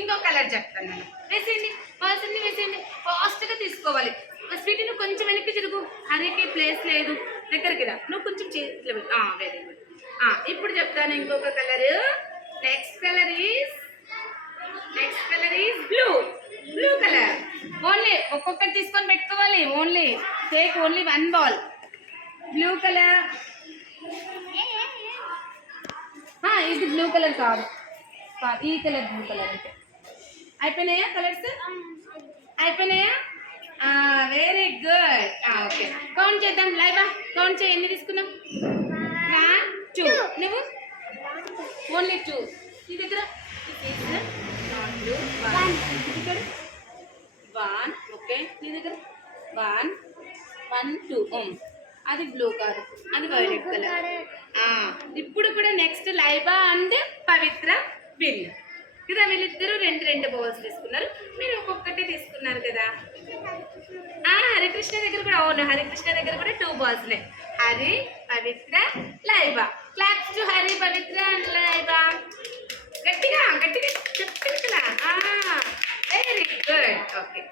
ఇంకో కలర్ చెప్తాను నేను. వేసేయండి, బాల్స్ అన్ని వేసేయండి. ఫాస్ట్గా తీసుకోవాలి. స్వీట్ నువ్వు కొంచెం వెనక్కి తిరుగు, హరికి ప్లేస్ లేదు, దగ్గరికి రా. నువ్వు కొంచెం చేతిలో వెరీ గుడ్. ఇప్పుడు చెప్తాను ఇంకొక colour. Next colour is blue. Blue colour only ఒక్కొక్కటి తీసుకొని పెట్టుకోవాలి. Only take only 1 ball. Blue colour. ఇది బ్లూ కలర్ కాదు, ఈ కలర్ బ్లూ కలర్ అంటే. అయిపోయినాయా కలర్స్? అయిపోయినాయా? Very good. ఓకే, కౌంట్ చేద్దాం. లైవా కౌంట్ చేయి, ఎన్ని తీసుకున్నాం? 1 2. నువ్వు ఓన్లీ 2. నీ దగ్గర ఇక్కడ 1. ఓకే, నీ దగ్గర 1 1 2. అది బ్లూ కాదు, అది వైలెట్ కలర్. ఇప్పుడు కూడా నెక్స్ట్ లైబా అండ్ పవిత్ర విన్ కదా. వీళ్ళిద్దరూ 2 బాల్స్ తీసుకున్నారు, మీరు ఒక్కొక్కటి తీసుకున్నారు కదా. హరికృష్ణ దగ్గర కూడా, అవును, హరికృష్ణ దగ్గర కూడా 2 బాల్స్లే. Hari, Pavitra, Laiba. Claps to Hari, Pavitra and Laiba. గట్టిగా గట్టిగా చెప్పాలి కదా. Very good. ఓకే,